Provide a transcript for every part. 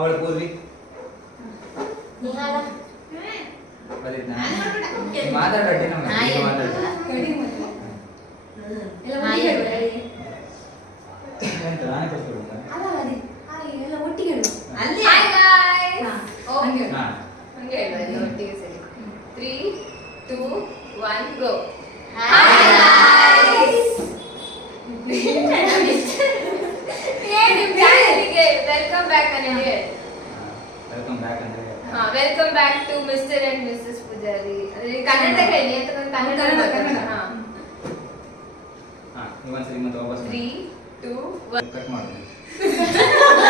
ಅವಳ ಪೂರ್ವಿ ಮಾತಾಡಿ ಒಟ್ಟಿಗೆ ಸರಿ 3 2 1 ಗೋ ವೆಲ್ಕಮ್ ಬ್ಯಾಕ್ ಅಂದ್ರೆ welcome back to mister and missus Pujari. Kannada ಹೇಳಿ ಅಂತ ಕನ್ನಡ. ಇವನ್ಸರಿ ಮತ್ತೆ ವಾಪಸ್ 3 2 1 ಕಟ್ ಮಾಡು.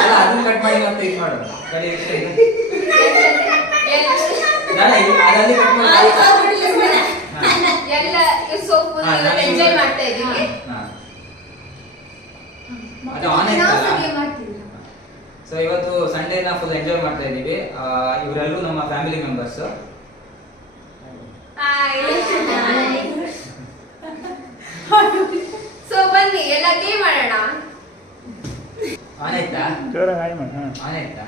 ಅಲ್ಲ ಅದನ್ನ ಕಟ್ ಮಾಡಿ ಮತ್ತೆ ಇದು ಮಾಡು. ಕಡಿ ಇಷ್ಟೇ ಇದೆ. ಅದರಲ್ಲಿ ಕಟ್ ಮಾಡಿ. ಎಲ್ಲ ಸೋ ಫುಲ್ ಎಂಜಾಯ್ ಮಾಡ್ತಾ ಇದ್ದೀವಿ. ಅದು ಆನ್ ಆಯ್ತಲ್ಲ. ಸೊ ಇವತ್ತು ಸಂಡೇನ ಫುಲ್ ಎಂಜಾಯ್ ಮಾಡ್ತಾ ಇದ್ದೀವಿ. ಇವರೆಲ್ಲರೂ ನಮ್ಮ ಫ್ಯಾಮಿಲಿ ಮೆಂಬರ್ಸ್. ಸೊ ಬನ್ನಿ ಎಲ್ಲ ಗೇಮ್ ಆಡೋಣ. ಆನ್ ಆಯ್ತಾ? ಜೋರಾಗಿ ಆಯ್ ಮಾಡ. ಆನ್ ಆಯ್ತಾ?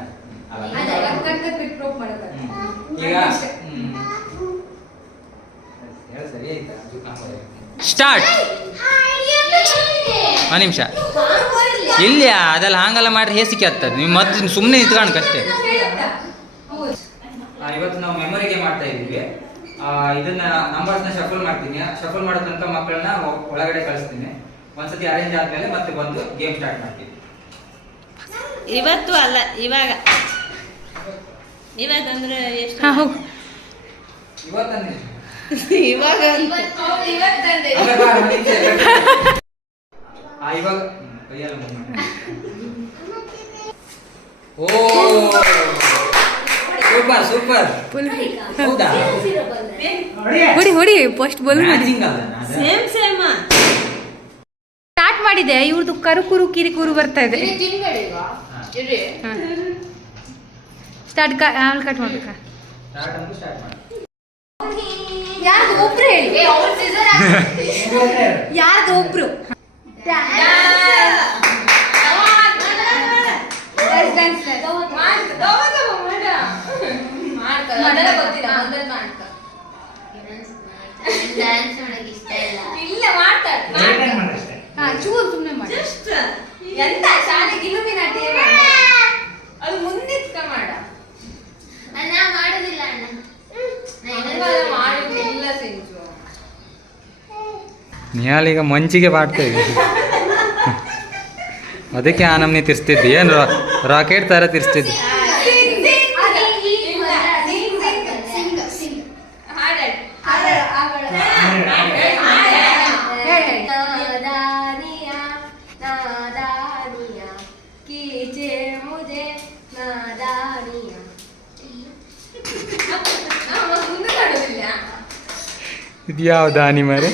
ಈಗ ಸರಿ ಆಯ್ತಾ? ಸ್ಟಾರ್ಟ್. ಒಂದು ನಿಮಿಷ ಇಲ್ಲ ಅದೆಲ್ಲ ಹಾಂಗೆಲ್ಲ ಮಾಡ್ರೆ ಹೇಸಿಕೆ ಆಗ್ತದೆ. ನೀವು ಮತ್ತೆ ಸುಮ್ಮನೆ ನಿಂತ್ಕೊಳಕಷ್ಟೇ. ಇವತ್ತು ನಾವು ಮೆಮೊರಿ ಗೇಮ್ ಮಾಡ್ತಾ ಇದ್ದೀವಿ. ಇದನ್ನ ನಂಬರ್ಸ್ನ ಶಫಲ್ ಮಾಡ್ತೀನಿ. ಶಫಲ್ ಮಾಡೋ ತನಕ ಮಕ್ಕಳನ್ನ ಒಳಗಡೆ ಕಳಿಸ್ತೀನಿ. ಒಂದ್ಸತಿ ಅರೇಂಜ್ ಆದ್ಮೇಲೆ ಮತ್ತೆ ಬಂದು ಗೇಮ್ ಸ್ಟಾರ್ಟ್ ಮಾಡ್ತೀನಿ. ಇವತ್ತು ಅಲ್ಲ ಇವಾಗ ಇವಾಗಂದ್ರೆ ಎಷ್ಟು ಇವತ್ತಂದ್ರೆ ಇವಾಗ ಇವಾಗ ಕೈಯಲ್ಲ ಓ ಸೂಪರ್ ಸೂಪರ್. ಹೌದಾ? ಹೊಡಿ ಫಸ್ಟ್ ಬೋಲ್ ಮಾಡಿ. ಸೇಮ್ ಸೇಮ್ ಸ್ಟಾರ್ಟ್ ಮಾಡಿದೆ. ಇವ್ರದ್ದು ಕರುಕುರು ಕಿರಿಕುರು ಬರ್ತಾ ಇದೆ. ಸ್ಟಾರ್ಟ್ ಕಟ್ ಮಾಡ್ಬೇಕಾ? ಸ್ಟಾರ್ಟ್ ಮಾಡಿ. ಯಾರ್ದು ಒಬ್ರು ಹೇಳಿ. ಯಾರ್ದು ಒಬ್ರು ಇಲ್ಲ ಮಾಡ್ತಾರೆ. ಚೂರು ಸುಮ್ಮನೆ ಮಾಡಿ. ಎಂತ ಶಾಲೆ ಗಿಲುಮಿನಾಟಿ ಅದು ಮುಂದಿಟ್ಕ ಮಾಡ. ಅಣ್ಣ ಮಾಡೋದಿಲ್ಲ ಅಣ್ಣ ಮಾಡುದಿಲ್ಲ ಸಿಂಚು. ನಿಹಾಲೀಗ ಮಂಚಿಗೆ ಮಾಡ್ತಾ ಇದ್ದೆ. ಅದಕ್ಕೆ ಆ ನಮ್ನಿ ತಿರ್ಸ್ತಿದ್ದಿ. ಏನು ರಾಕೆಟ್ ತರ ತಿರ್ಸ್ತಿದ್ದಿ. ಇದು ಯಾವ ದಾನಿ ಮಾರೆ?